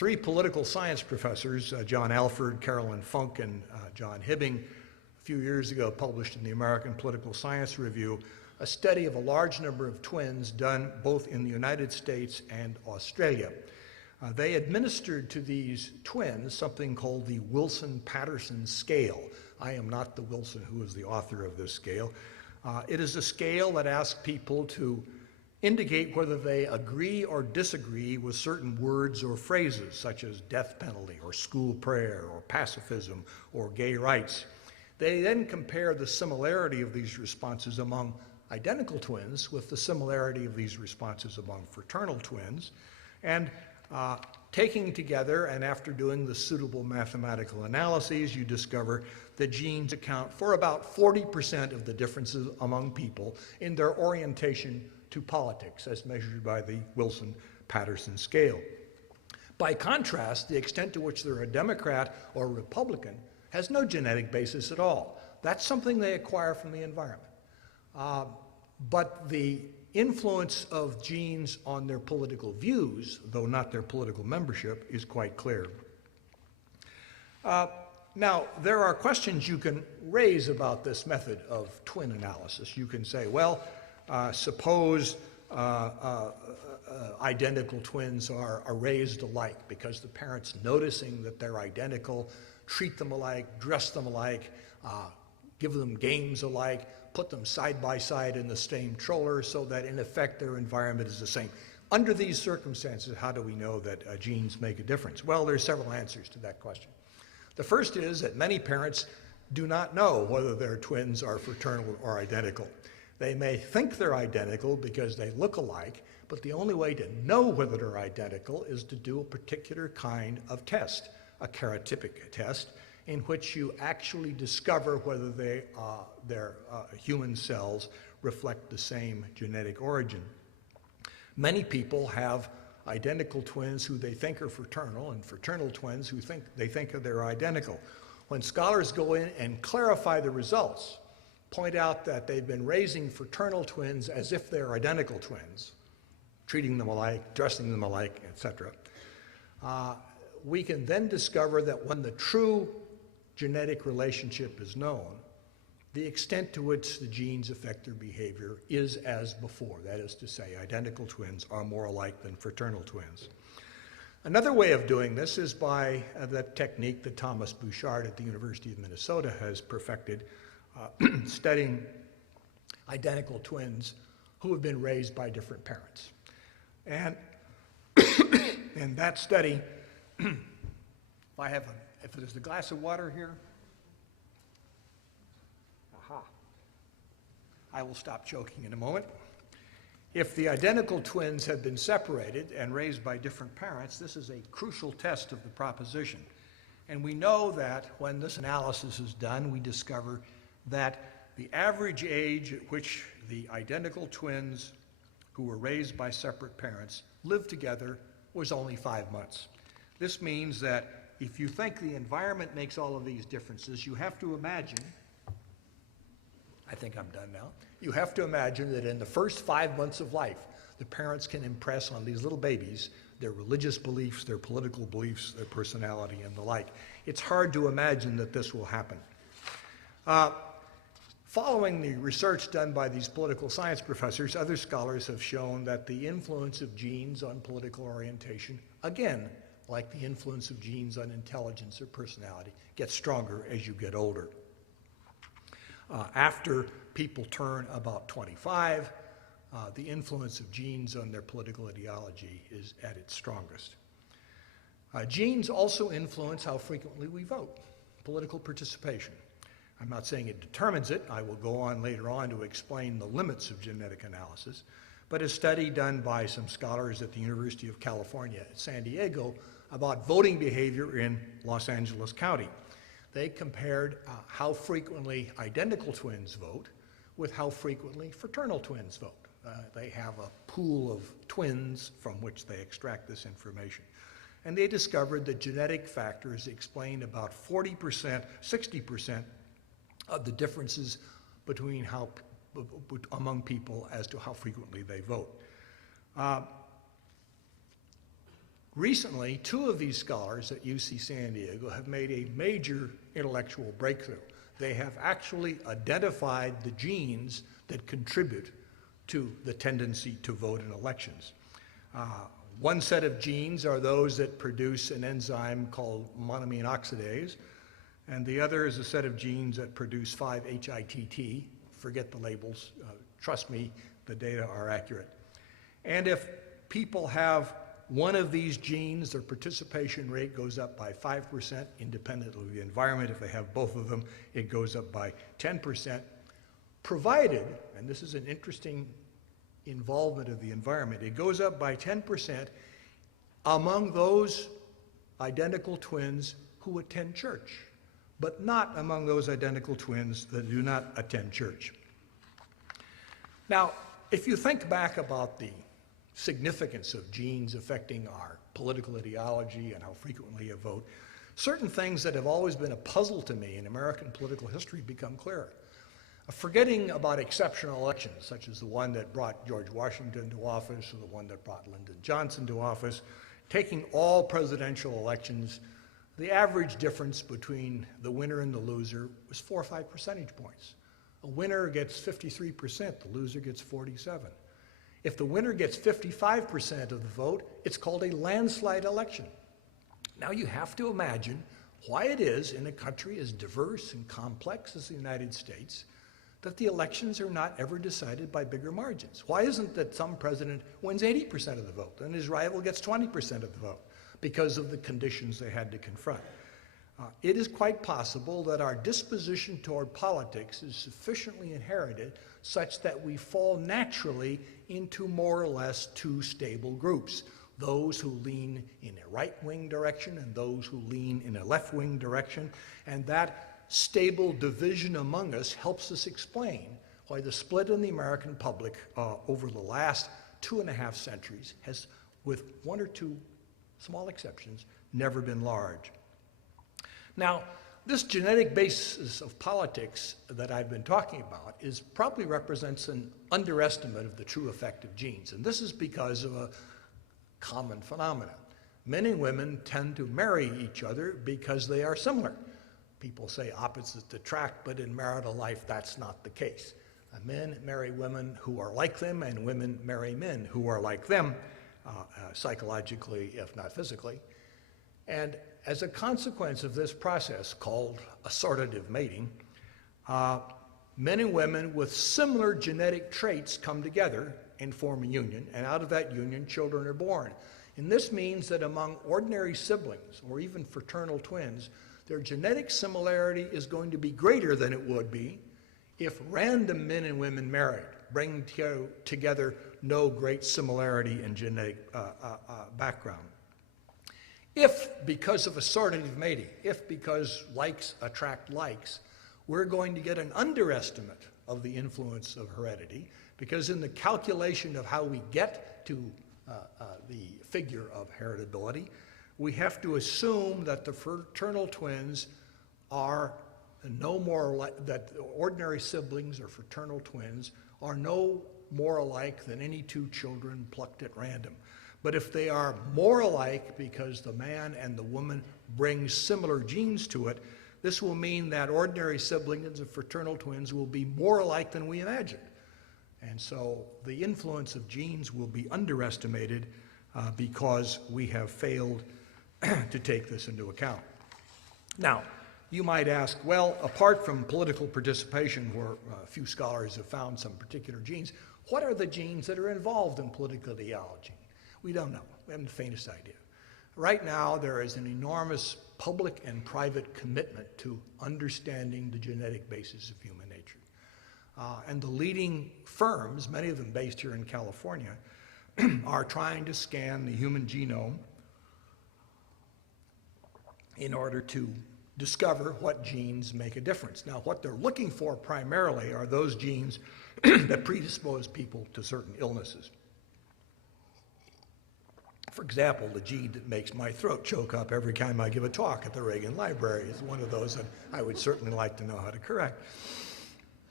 Three political science professors, John Alford, Carolyn Funk, and John Hibbing, a few years ago published in the American Political Science Review a study of a large number of twins done both in the United States and Australia. They administered to these twins something called the Wilson-Patterson scale. I am not the Wilson who is the author of this scale. It is a scale that asks people to indicate whether they agree or disagree with certain words or phrases, such as death penalty, or school prayer, or pacifism, or gay rights. They then compare the similarity of these responses among identical twins with the similarity of these responses among fraternal twins, and taking together, and after doing the suitable mathematical analyses, you discover that genes account for about 40% of the differences among people in their orientation to politics, as measured by the Wilson-Patterson scale. By contrast, the extent to which they're a Democrat or Republican has no genetic basis at all. That's something they acquire from the environment. But the influence of genes on their political views, though not their political membership, is quite clear. Now, there are questions you can raise about this method of twin analysis. You can say, well, suppose identical twins are raised alike because the parents, noticing that they're identical, treat them alike, dress them alike, give them games alike, put them side by side in the same stroller so that in effect their environment is the same. Under these circumstances, how do we know that genes make a difference? Well, there's several answers to that question. The first is that many parents do not know whether their twins are fraternal or identical. They may think they're identical because they look alike, but the only way to know whether they're identical is to do a particular kind of test, a karyotypic test, in which you actually discover whether their human cells reflect the same genetic origin. Many people have identical twins who they think are fraternal, and fraternal twins who they think they're identical. When scholars go in and clarify the results, point out that they've been raising fraternal twins as if they're identical twins, treating them alike, dressing them alike, etc., we can then discover that when the true genetic relationship is known, the extent to which the genes affect their behavior is as before. That is to say, identical twins are more alike than fraternal twins. Another way of doing this is by the technique that Thomas Bouchard at the University of Minnesota has perfected, studying identical twins who have been raised by different parents. And in that study, if there's a glass of water here, aha, I will stop joking in a moment. If the identical twins had been separated and raised by different parents, this is a crucial test of the proposition. And we know that when this analysis is done, we discover that the average age at which the identical twins who were raised by separate parents lived together was only 5 months. This means that if you think the environment makes all of these differences, you have to imagine, I think I'm done now, you have to imagine that in the first 5 months of life, the parents can impress on these little babies their religious beliefs, their political beliefs, their personality, and the like. It's hard to imagine that this will happen. Following the research done by these political science professors, other scholars have shown that the influence of genes on political orientation, again, like the influence of genes on intelligence or personality, gets stronger as you get older. After people turn about 25, the influence of genes on their political ideology is at its strongest. Genes also influence how frequently we vote, political participation. I'm not saying it determines it. I will go on later on to explain the limits of genetic analysis. But a study done by some scholars at the University of California at San Diego about voting behavior in Los Angeles County. They compared how frequently identical twins vote with how frequently fraternal twins vote. They have a pool of twins from which they extract this information. And they discovered that genetic factors explain about 40%, 60% of the differences between among people as to how frequently they vote. Recently, two of these scholars at UC San Diego have made a major intellectual breakthrough. They have actually identified the genes that contribute to the tendency to vote in elections. One set of genes are those that produce an enzyme called monoamine oxidase, and the other is a set of genes that produce 5-HITT. Forget the labels. Trust me, the data are accurate. And if people have one of these genes, their participation rate goes up by 5%, independent of the environment. If they have both of them, it goes up by 10%, provided, and this is an interesting involvement of the environment, it goes up by 10% among those identical twins who attend church, but not among those identical twins that do not attend church. Now, if you think back about the significance of genes affecting our political ideology and how frequently you vote, certain things that have always been a puzzle to me in American political history become clearer. Forgetting about exceptional elections, such as the one that brought George Washington to office or the one that brought Lyndon Johnson to office, taking all presidential elections, the average difference between the winner and the loser was 4 or 5 percentage points. A winner gets 53%, the loser gets 47%. If the winner gets 55% of the vote, it's called a landslide election. Now you have to imagine why it is in a country as diverse and complex as the United States that the elections are not ever decided by bigger margins. Why isn't that some president wins 80% of the vote and his rival gets 20% of the vote because of the conditions they had to confront? It is quite possible that our disposition toward politics is sufficiently inherited such that we fall naturally into more or less two stable groups, those who lean in a right-wing direction and those who lean in a left-wing direction, and that stable division among us helps us explain why the split in the American public over the last 2.5 centuries has, with one or two small exceptions, never been large. Now, this genetic basis of politics that I've been talking about probably represents an underestimate of the true effect of genes, and this is because of a common phenomenon. Men and women tend to marry each other because they are similar. People say opposites attract, but in marital life, that's not the case. Men marry women who are like them, and women marry men who are like them, psychologically, if not physically. And as a consequence of this process called assortative mating, men and women with similar genetic traits come together and form a union, and out of that union, children are born. And this means that among ordinary siblings, or even fraternal twins, their genetic similarity is going to be greater than it would be if random men and women married, bringing together no great similarity in genetic background. If, because of assortative mating, if because likes attract likes, we're going to get an underestimate of the influence of heredity, because in the calculation of how we get to the figure of heritability, we have to assume that the fraternal twins are no more that ordinary siblings or fraternal twins are no more alike than any two children plucked at random. But if they are more alike because the man and the woman bring similar genes to it, this will mean that ordinary siblings and fraternal twins will be more alike than we imagined. And so the influence of genes will be underestimated because we have failed to take this into account. Now, you might ask, well, apart from political participation, where a few scholars have found some particular genes, what are the genes that are involved in political ideology? We don't know. We haven't the faintest idea. Right now, there is an enormous public and private commitment to understanding the genetic basis of human nature. And the leading firms, many of them based here in California, are trying to scan the human genome in order to discover what genes make a difference. Now, what they're looking for primarily are those genes that predispose people to certain illnesses. For example, the gene that makes my throat choke up every time I give a talk at the Reagan Library is one of those that I would certainly like to know how to correct.